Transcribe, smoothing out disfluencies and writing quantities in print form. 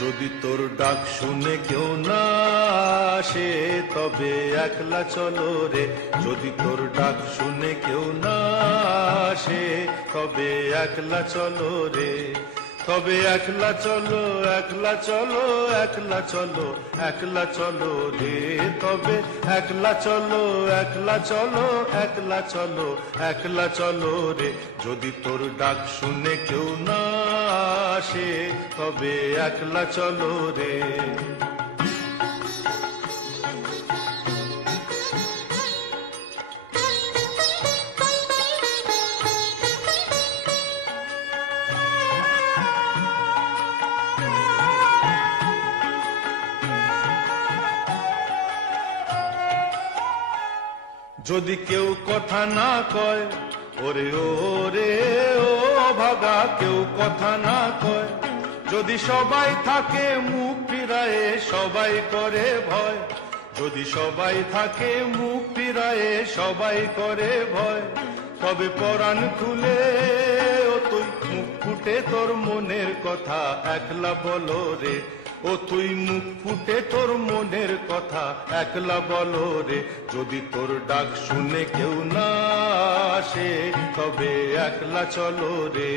যদি তোর ডাক শুনে কেউ না আসে তবে একলা চলো রে। যদি তোর ডাক শুনে কেউ না আসে তবে একলা চলো রে। তবে একলা চলো, একলা চলো, একলা চলো, একলা চলো রে। তবে একলা চলো, একলা চলো, একলা চলো, একলা চলো রে। যদি তোর ডাক শুনে কেউ না আসে তবে একলা চলো রে। যদি কেউ কথা না কয়, ওরে ওরে ও ভাগা, কেউ কথা না কয়। যদি সবাই থাকে মুখ ফিরায়ে, সবাই করে ভয়। যদি সবাই থাকে মুখ ফিরায়ে, সবাই করে ভয়। তবে পরাণ খুলে ও তুই মুখ ফুটে তোর মনের কথা একলা বলো রে। ও তুই মুখ ফুটে তোর মনের কথা একলা বলো রে। যদি তোর ডাক শুনে কেউ না আসে তবে একলা চলো রে।